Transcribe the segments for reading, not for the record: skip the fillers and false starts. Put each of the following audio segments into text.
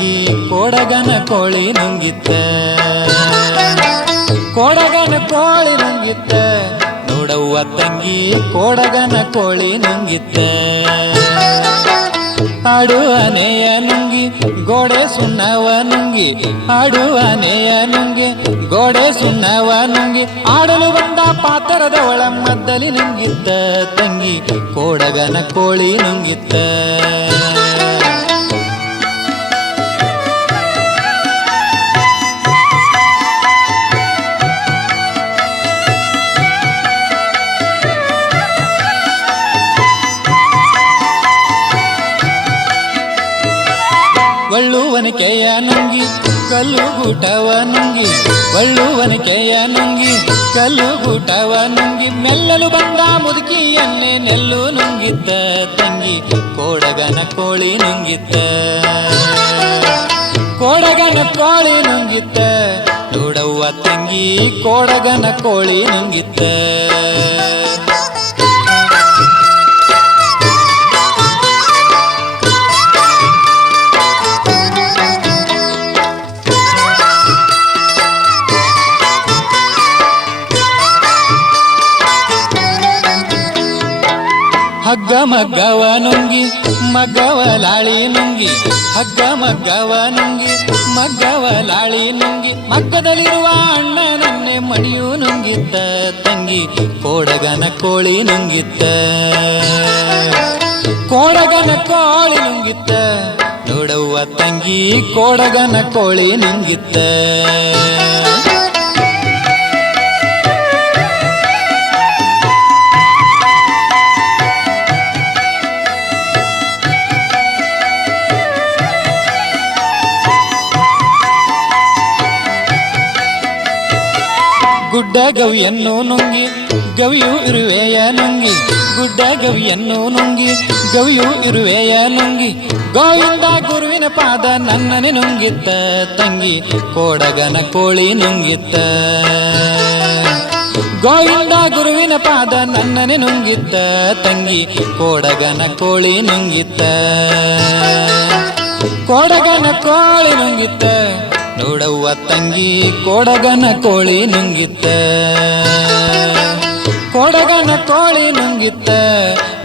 ತಂಗಿ ಕೊಡಗನ ಕೋಳಿ ನುಂಗಿತ್ತ ಕೊಡಗನ ಕೋಳಿ ನುಂಗಿತ್ತ ನೋಡವ್ವ ತಂಗಿ ಕೊಡಗನ ಕೋಳಿ ನುಂಗಿತ್ತ ಆಡುವನೆಯ ನುಂಗಿ ಗೋಡೆ ಸುಣ್ಣವ ನುಂಗಿ ಆಡುವನೆಯ ನುಂಗಿ ಗೋಡೆ ಸುಣ್ಣವ ನುಂಗಿ ಆಡಲು ಬಂದ ಪಾತರದ ಒಳ ಮದ್ದಲಿ ನುಂಗಿತ್ತ ತಂಗಿ ಕೊಡಗನ ಕೋಳಿ ನುಂಗಿತ್ತ ಒಳ್ಳುವನಿಕೆಯ ನುಂಗಿ ಕಲ್ಲುಗೂಟವ ನುಂಗಿ ಒಳ್ಳುವನಿಕೆಯ ನುಂಗಿ ಕಲ್ಲುಗೂಟವ ನುಂಗಿ ಮೆಲ್ಲಲು ಬಂದ ಮುದುಕಿಯನ್ನೇ ನೆಲ್ಲು ನುಂಗಿತ್ತ ತಂಗಿ ಕೊಡಗನ ಕೋಳಿ ನುಂಗಿತ್ತ ಕೊಡಗನ ಕೋಳಿ ನುಂಗಿತ್ತ ನೋಡವ್ವ ತಂಗಿ ಕೊಡಗನ ಕೋಳಿ ನುಂಗಿತ್ತ ಹಗ್ಗ ಮಗ್ಗವ ನುಂಗಿ ಮಗ್ಗವ ಲಾಳಿ ನುಂಗಿ ಹಗ್ಗ ಮಗ್ಗವ ನುಂಗಿ ಮಗ್ಗವ ಲಾಳಿ ನುಂಗಿ ಮಗ್ಗದಲ್ಲಿರುವ ಅಣ್ಣನನ್ನೇ ಮಡಿಯು ನುಂಗಿತ್ತ ತಂಗಿ ಕೊಡಗನ ಕೋಳಿ ನುಂಗಿತ್ತ ಕೊಡಗನ ಕೋಳಿ ನುಂಗಿತ್ತ ನೋಡವ್ವ ತಂಗಿ ಕೊಡಗನ ಕೋಳಿ ನುಂಗಿತ್ತ ಗುಡ್ಡ ಗವಿಯನ್ನು ನುಂಗಿ ಗವಿಯು ಇರುವೆಯ ನುಂಗಿ ಗುಡ್ಡ ಗವಿಯನ್ನು ನುಂಗಿ ಗವಿಯು ಇರುವೆಯ ನುಂಗಿ ಗೋವಿಂದ ಗುರುವಿನ ಪಾದ ನನ್ನನೆ ನುಂಗಿತ್ತ ತಂಗಿ ಕೊಡಗನ ಕೋಳಿ ನುಂಗಿತ್ತ ಗೋವಿಂದ ಗುರುವಿನ ಪಾದ ನನ್ನನೆ ನುಂಗಿತ್ತ ತಂಗಿ ಕೊಡಗನ ಕೋಳಿ ನುಂಗಿತ್ತ ಕೊಡಗನ ಕೋಳಿ ನುಂಗಿತ್ತ ನೋಡವ್ವ ತಂಗಿ ಕೊಡಗನ ಕೋಳಿ ನುಂಗಿತ್ತ ಕೊಡಗನ ಕೋಳಿ ನುಂಗಿತ್ತ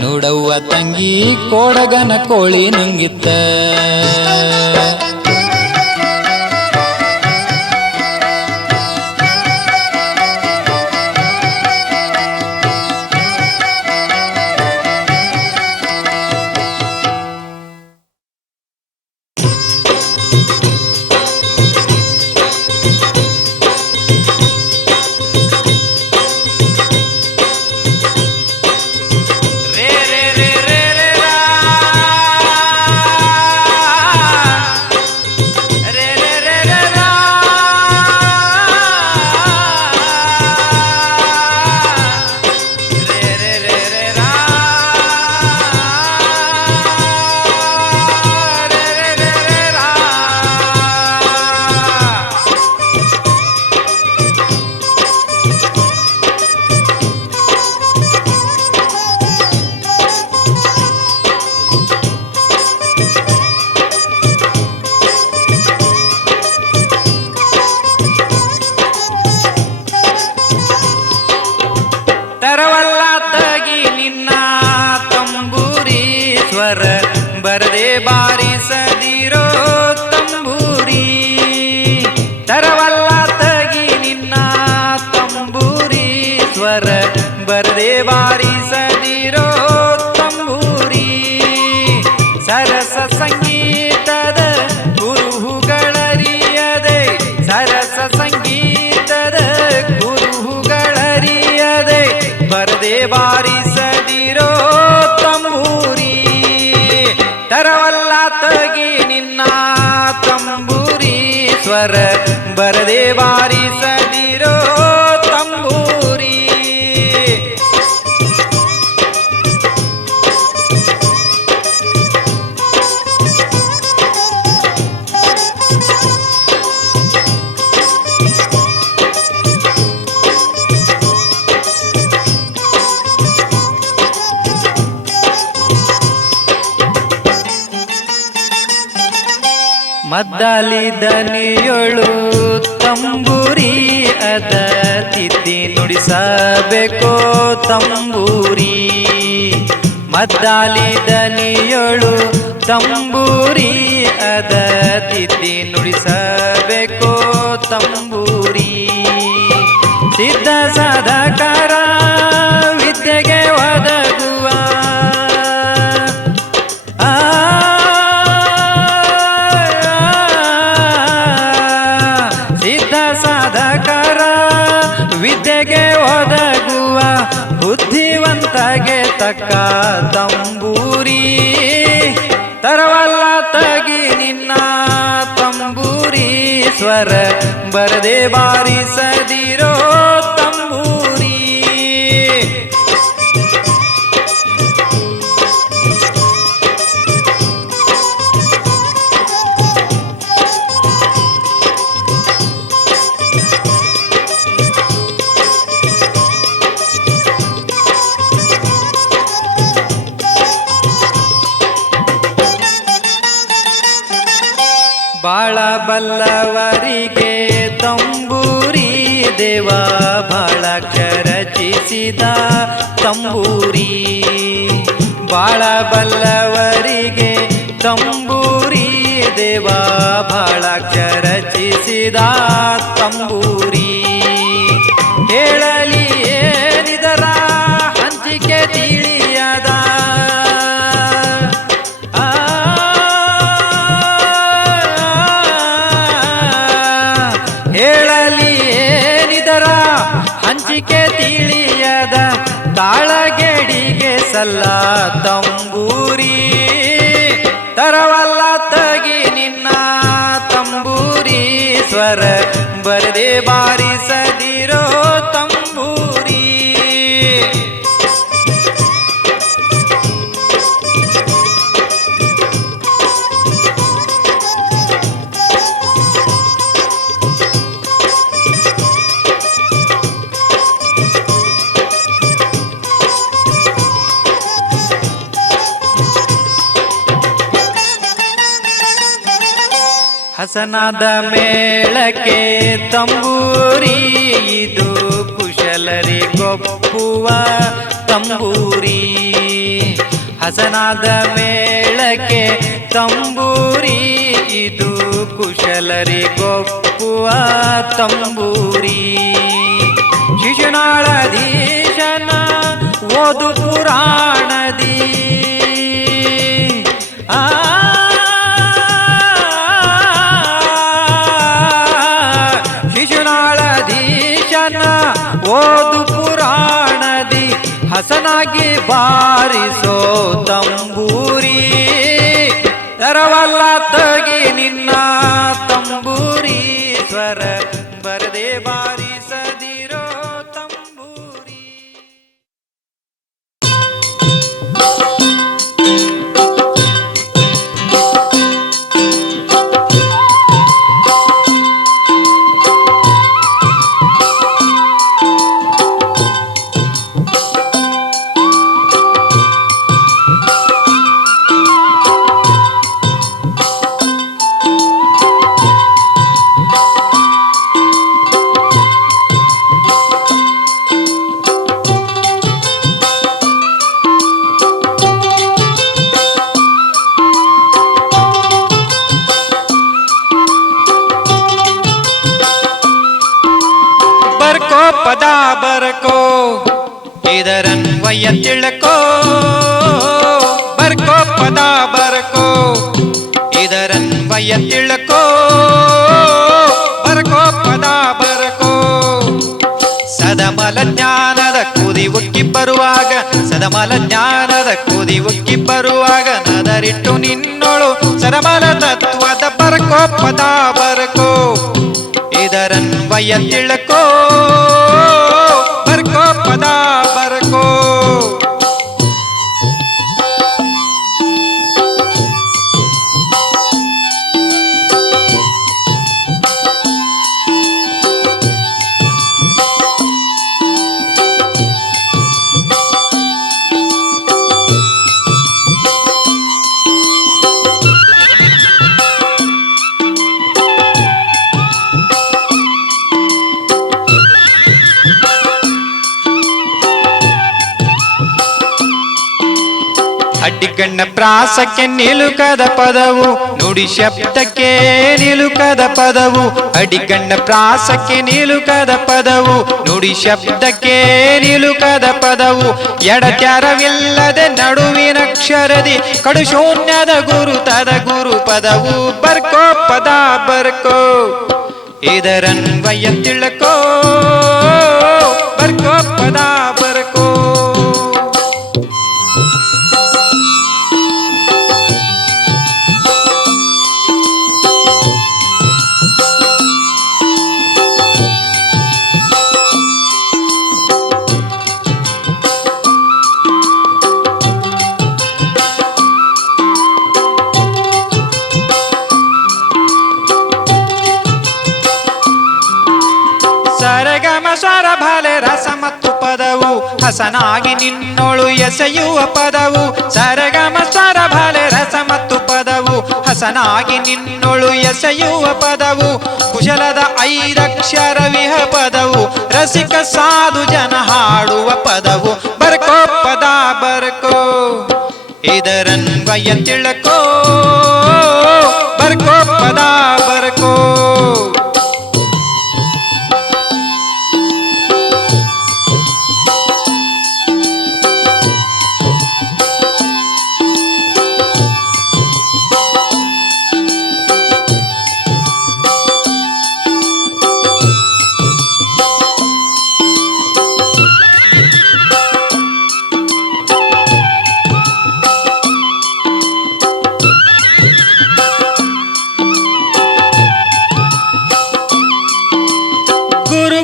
ನೋಡವ್ವ ತಂಗಿ ಕೊಡಗನ ಕೋಳಿ ನುಂಗಿತ್ತ ಬರದೆ ಬಾರಿಸದಿರೋ ತಂಬೂರಿ ತರವಲ್ಲ ತಗಿ ನಿನ್ನ ತಂಬೂರಿ ಸ್ವರ ಬರದೆ ಬಾರಿಸದಿರೋ ತಂಬೂರಿ ಸರಸ ಸಂಗೀತದ ಕುರುಹುಗಳರಿಯದೆ ಸರಸ ಸಂಗೀತದ ಕುರುಹುಗಳರಿಯದೆ ಬರದೆ ಬಾರಿಸದಿರೋ ತಂಬೂರಿ ತರವಲ್ಲ ತಗಿ ನಿನ್ನ ತಂಬೂರಿ ಸ್ವರ ಬರದೆ ಬಾರಿಸದಿರೋ ತಂಬೂರಿ ಮದ್ದಾಲಿ ದನಿಯೊಳು ತಂಬೂರಿ ಅದ ತಿದ್ದಿ ನುಡಿಸಬೇಕೋ ತಂಬೂರಿ. ಮದ್ದಾಲಿ ದನಿಯೊಳು ತಂಬೂರಿ ಅದ ತಿದ್ದಿ ನುಡಿಸಬೇಕೋ ತಂಬೂರಿ. ಸಿದ್ಧ ಸಾಧಕರ ವಿದ್ಯೆಗೆ ಒದಗುವ ಸಿದ್ಧ ಸಾಧಕರ ವಿದ್ಯೆಗೆ ಒದಗುವ ಬುದ್ಧಿವಂತಗೆ ತಕ್ಕ ತಂಬೂರಿ. ತರವಲ್ಲ ತಗಿ ನಿನ್ನ ತಂಬೂರಿ ಸ್ವರ ಬರದೆ ಬಾರಿಸದಿರೋ ತಂಬೂರಿ. ಬಾಳ ಬಲ್ಲವರಿಗೆ ತಂಬೂರಿ ದೇವ ಬಾಳಾಕ್ಷರ ರಚಿಸಿದ ತಂಬೂರಿ. ಬಾಳ ಬಲ್ಲವರಿಗೆ ತಂಬೂರಿ ದೇವ ಬಾಳಾಕ್ಷರ ರಚಿಸಿದ ತಂಬೂರಿ. ಹೇಳಲಿ ಏನಿದರ ಹಂಚಿಕೆ ತಿಳಿಯದ ಹೇಳಲಿ ಏನಿದರ ಹಂಚಿಕೆ ತಿಳಿಯದ ತಾಳಗೆಡಿಗೆ ಸಲ್ಲ ತಂಬೂರಿ. ತರವಲ್ಲ ತಗಿ ನಿನ್ನ ತಂಬೂರಿ ಸ್ವರ ಬರದೆ ಬಾರಿಸದಿರೋ ತಂಬೂರಿ. ಹಸನಾದ ಮೇಳಕ್ಕೆ ತಂಬೂರಿ ಇದು ಕುಶಲರಿಗೊಪ್ಪುವ ತಂಬೂರಿ. ಹಸನಾದ ಮೇಳಕ್ಕೆ ತಂಬೂರಿ ಇದು ಕುಶಲರಿಗೊಪ್ಪುವ ತಂಬೂರಿ. ಶಿಶುನಾಳಧೀಶನ ಓದು ಪುರಾಣದಿ ಶಿಶುನಾಳಧೀಶನ ಓದು ಪುರಾಣದಿ ಹಸನಾಗಿ ಬಾರಿಸೋ ತಂಬೂರಿ. ತರವಲ್ಲ ತಗಿ ನಿನ್ನ ತಂಬೂರಿ ಸ್ವರ ಬರದೆ ಬಾರಿಸದಿರೋ ತಂಬೂರಿ. ಪದ ಬರ್ಕೋ ಇದರನ್ವಯ ತಿಳ್ಕೋ. ಬರ್ಕೋ ಪದ ಬರ್ಕೋ ಇದರನ್ವಯ ತಿಳ್ಕೋ. ಬರ್ಕೋ ಪದ ಬರ್ಕೋ. ಸದಮಲ ಜ್ಞಾನದ ಕುದಿ ಉಕ್ಕಿ ಬರುವಾಗ ಸದಮಲ ಜ್ಞಾನದ ಕುದಿ ಉಕ್ಕಿ ಬರುವಾಗ ನದರಿಟ್ಟು ನಿನ್ನೋಳು ಸದಮಲ ತತ್ವದ ಬರ್ಕೋ ಪದ ಬರ್ಕೋ ಇದರನ್ವಯ ತಿಳ್ಕೋ. ಬರ್ಕೋ ಪದ ಬರ್ಕೋ. ಅಡಿಗಣ್ಣ ಪ್ರಾಸಕ್ಕೆ ನಿಲುಕದ ಪದವು ನುಡಿ ಶಬ್ದಕ್ಕೆ ನಿಲುಕದ ಪದವು ಅಡಿಗಣ್ಣ ಪ್ರಾಸಕ್ಕೆ ನಿಲುಕದ ಪದವು ನುಡಿ ಶಬ್ದಕ್ಕೆ ನಿಲುಕದ ಪದವು ಎಡತ್ಯಾರವಿಲ್ಲದೆ ನಡುವಿನಕ್ಷರದಿ ಕಡು ಶೂನ್ಯದ ಗುರುತದ ಗುರು ಪದವು ಬರ್ಕೋ ಪದ ಬರ್ಕೋ ಇದರನ್ವಯ ತಿಳ್ಕೋ ಬರ್ಕೋ ಪದ ಬರ್ಕೋ ಸರಗಮ ಸ್ವರ ಭಾಲೆ ರಸ ಮತ್ತು ಪದವು ಹಸನಾಗಿ ನಿನ್ನೋಳು ಎಸೆಯುವ ಪದವು ಸರಗಮ ಸ್ವರ ಭಾಲೆ ರಸ ಮತ್ತು ಪದವು ಹಸನಾಗಿ ನಿನ್ನೋಳು ಎಸೆಯುವ ಪದವು ಕುಶಲದ ಐದಕ್ಷರ ವಿಹ ಪದವು ರಸಿಕ ಸಾಧು ಜನ ಹಾಡುವ ಪದವು ಬರ್ಕೋ ಪದ ಬರ್ಕೋ ಇದರನ್ವಯ ತಿಳ್ಕೋ ಬರ್ಕೋ ಪದ ಬರ್ಕೋ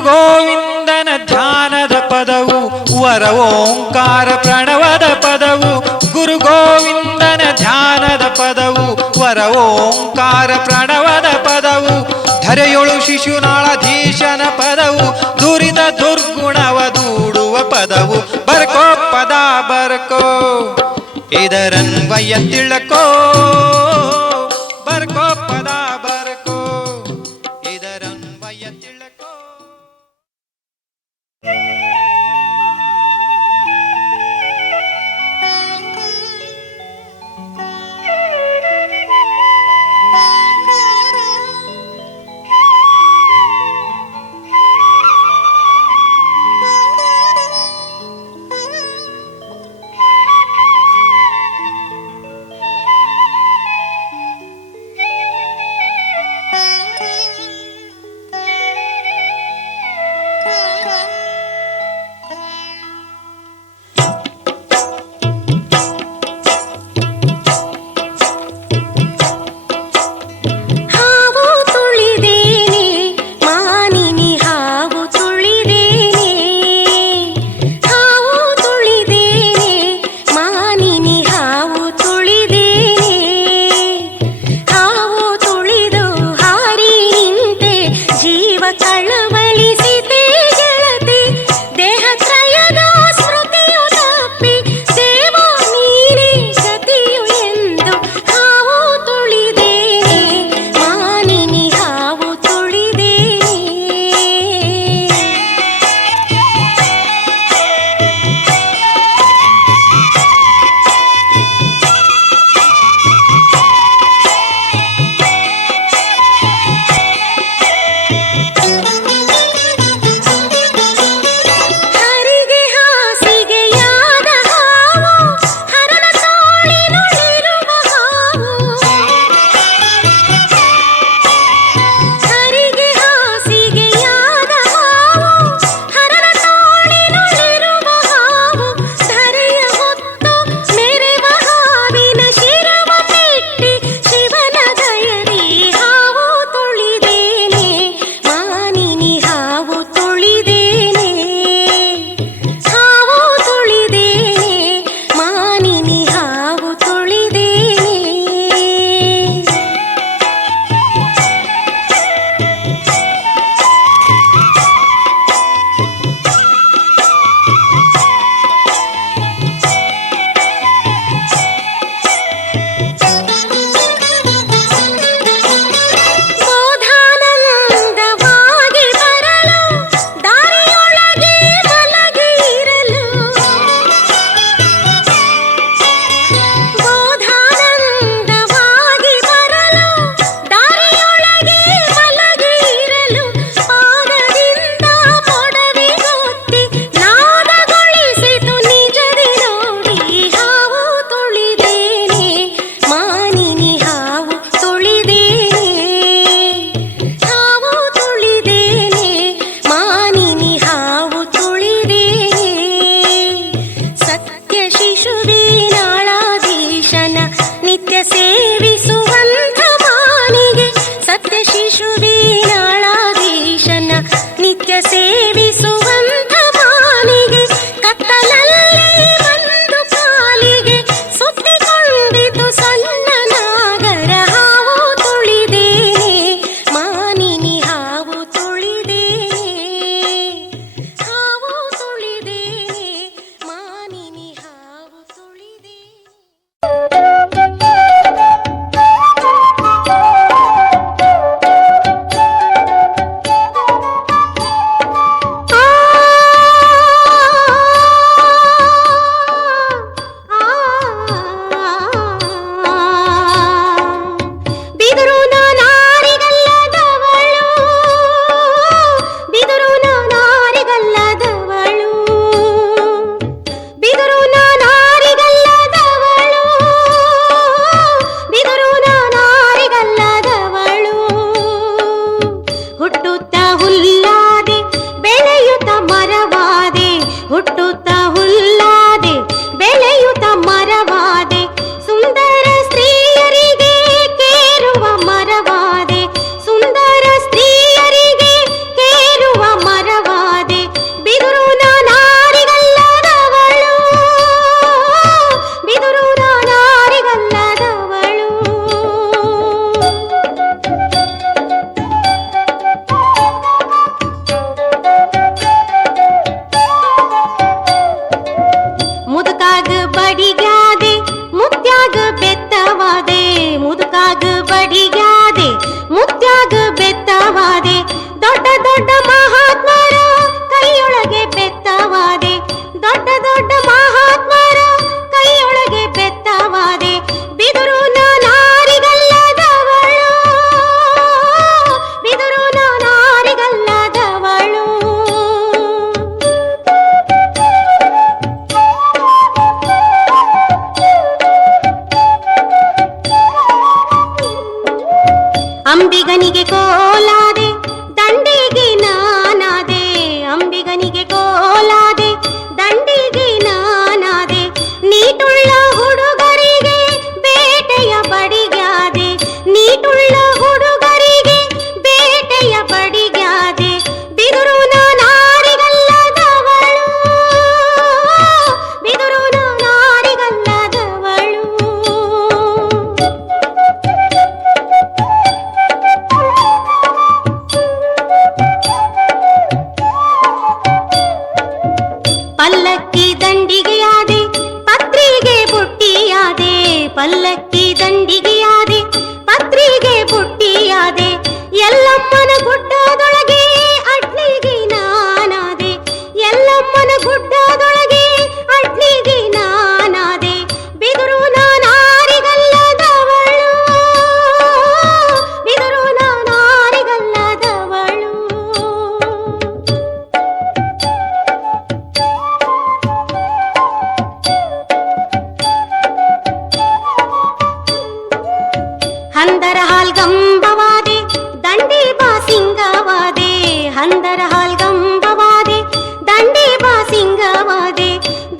ಗೋವಿಂದನ ಧ್ಯಾನದ ಪದವು ವರ ಓಂಕಾರ ಪ್ರಣವದ ಪದವು ಗುರು ಗೋವಿಂದನ ಧ್ಯಾನದ ಪದವು ವರ ಓಂಕಾರ ಪ್ರಣವದ ಪದವು ಧರೆಯೊಳು ಶಿಶುನಾಳಧೀಶನ ಪದವು ದುರಿತ ದುರ್ಗುಣವ ದೂಡುವ ಪದವು ಬರ್ಕೋ ಪದ ಬರ್ಕೋ ಇದರನ್ವಯ ತಿಳ್ಕೋ ಬರ್ಕೋ ಪದ ಬರ್ಕೋ ಇದರನ್ವಯ ತಿಳ್ಕೋ ಕಳವಳಿಸಿದೆ ಗೆಳತಿ ಸೇವಿಸುವಂತ ಮಾನಿಗೆ ಕತ್ತಲಲ್ಲೇ ಒಂದು ಕಾಲಿಗೆ ಸುತ್ತಿಕೊಂಡಿತು ಸಣ್ಣ ನಾಗರ ಹಾವು ತುಳಿದೇನೆ ಮಾನಿನಿ ಹಾವು ತುಳಿದೇನೆ ಹಾವು ತುಳಿದೇನೆ ಮಾನಿನಿ ಹಾವು ತುಳಿದೇನೆ. ಬಿದರು ನಾನಾರಿಗಲ್ಲದವಳು ಬಿದರು ನಾನಾರಿಗಲ್ಲದವಳು ಬಿದರು ನಾನಾರಿಗಲ್ಲದವಳು ಬಿದರು ನಾನಾರಿಗಲ್ಲದವಳು ಹುಟ್ಟುತ್ತ ಹುಲ್ಲಾದೆ ಬೆಳೆಯುತ್ತ ಮರವಾದೆ ಹುಟ್ಟುತ್ತ ಹುಲ್ಲಾದೆ ಬೆಳೆಯುತ್ತ ಮರವಾದೆ ಸುಂದರ ಸ್ತ್ರೀಯರಿಗೆ ಕೇರುವ ಮರವಾದೆ ಸುಂದರ ಸ್ತ್ರೀಯರಿಗೆ ಕೇರುವ ಮರವಾದೆ ಬಿದರು ನಾನಾರಿಗಲ್ಲದವಳು ಬಿದರು ನಾನಾರಿಗಲ್ಲದವಳು. ಮುದುಕಾಗ ಬಡಿಗಾದೆ ಮುತ್ಯಾಗ ಬೆತ್ತವಾದೆ ಮುದುಕಾಗ ಬಡಿಗಾದೆ ಮುತ್ಯಾಗ ಬೆತ್ತವಾದೆ ದೊಡ್ಡ ದೊಡ್ಡ ಮಹಾತ್ಮರ ಕೈಯೊಳಗೆ ಬೆತ್ತವಾದೆ ದೊಡ್ಡ ದೊಡ್ಡ ಮಹಾತ್ಮರ ಕೈಯೊಳಗೆ ಬೆತ್ತವಾದೆ ಬಿದರು ನಾನಾರಿಗಲ್ಲದವಳು ಬಿದರು ನಾನಾರಿಗಲ್ಲದವಳು. ಅಂಬಿಗನಿಗೆ ಕೋಲಾದೆ ದಂಡಿಗೆ ನಾನಾದೆ ಅಂಬಿಗನಿಗೆ ಕೋಲಾದೆ ದಂಡಿಗೆ ನಾನಾದೆ ನೀಟುಳ್ಳ ಹುಡುಗರಿಗೆ ಬೇಟೆಯ ಬಡಿಗಾದೆ ನೀಟುಳ್ಳ ಹುಡುಗರಿಗೆ ಬೇಟೆಯ ಬಡಿಗಾದೆ ಬಿದರು ನಾನಾರಿಗಲ್ಲದವಳು ಬಿದರು ನಾನಾರಿಗಲ್ಲದವಳು. ಪಲ್ಲಕ್ಕಿ ದಂಡಿಗೆಯಾದೆ ಪತ್ರಿಗೆ ಬುಟ್ಟಿಯಾದೆ ಪಲ್ಲಕ್ಕಿ ದಂಡಿಗೆಯಾದೆ ಪತ್ರಿಗೆ ಬುಟ್ಟಿಯಾದೆ ಎಲ್ಲಮ್ಮನ ಗುಡ್ಡದೊಳಗೆ ಅಡ್ಲಿಗೆ ನಾನಾದೆ ಎಲ್ಲಮ್ಮನ ಗುಡ್ಡದೊಳಗೆ ಅಡ್ಲಿಗೆ ನಾನಾದೆ ಬಿದರು ನಾನಾರಿಗಲ್ಲದವಳು ಬಿದರು ನಾನಾರಿಗಲ್ಲದವಳು. ಹಂದರ ಹಾಲ್ಗಂಬವಾದೆ ದಂಡಿ ಬಾಸಿಂಗವಾದೆ ಹಂದರ ಹಾಲ್ಗಂಬವಾದೆ ದಂಡಿ ಬಾಸಿಂಗವಾದೆ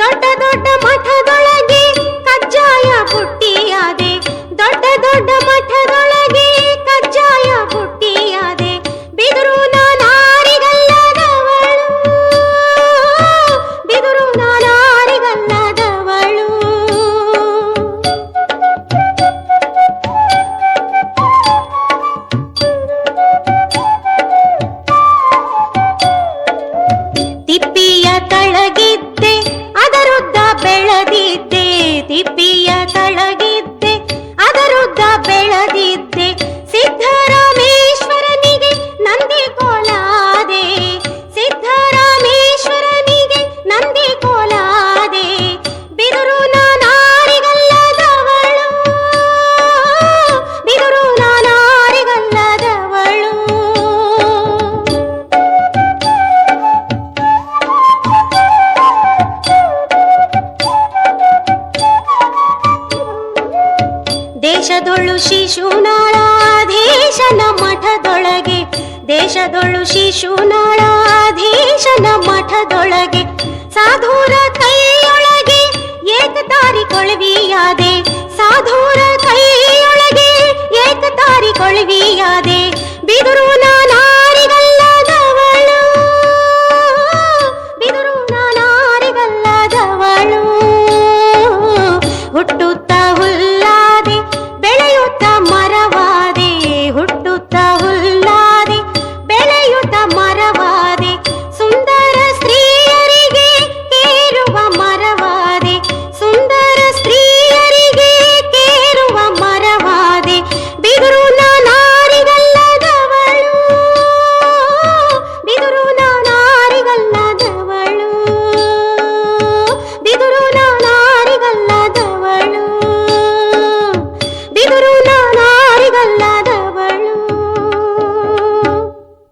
ದೊಡ್ಡ ದೊಡ್ಡ ಮಠದೊಳಗೆ ಕಜ್ಜಾಯ ಬುಟ್ಟಿಯಾದೆ ದೊಡ್ಡ ದೊಡ್ಡ ಮಠದೊಳಗೆ ಕಜ್ಜಾಯ ಬುಟ್ಟಿಯಾದೆ ಬಿದರು ನಾನಾರಿಗಲ್ಲದವಳು ಬಿದರು ನಾನಾರಿಗಲ್ಲದವಳು. ತಿಪ್ಪಿಯ ತಳಗಿದ್ದೆ ಅದರುದ್ದ ಬೆಳೆದಿದ್ದೆ ತಿಪ್ಪಿಯ ತಳಗಿದ್ದೆ ಅದರುದ್ದ ಬೆಳೆದಿದ್ದೆ ಸಿದ್ದರಾಮೇಶ್ವರನಿಗೆ ನಂದಿ ಕೋಲಾದೆ ಸಿದ್ದರಾಮೇಶ್ವರನಿಗೆ ನಂದಿ ಕೋಲಾದೆ ಬಿದರು ನಾನಾರಿಗಲ್ಲದವಳು ಬಿದರು ನಾನಾರಿಗಲ್ಲದವಳು. ದೇಶದೊಳು ಶಿಶುನಾಳಾಧೀಶನ ಮಠದೊಳಗೆ ದೇಶದೊಳು ಶಿಶುನಾಳಾಧೀಶನ ಮಠದೊಳಗೆ ಸಾಧುರ ಕೈಯೊಳಗೆ ಏಕತಾರಿ ಕೊಳವಿಯಾದೆ ಸಾಧುರ ಕೈಯೊಳಗೆ ಏಕತಾರಿ ಕೊಳವಿಯಾದೆ ಬಿದರು ನಾನಾ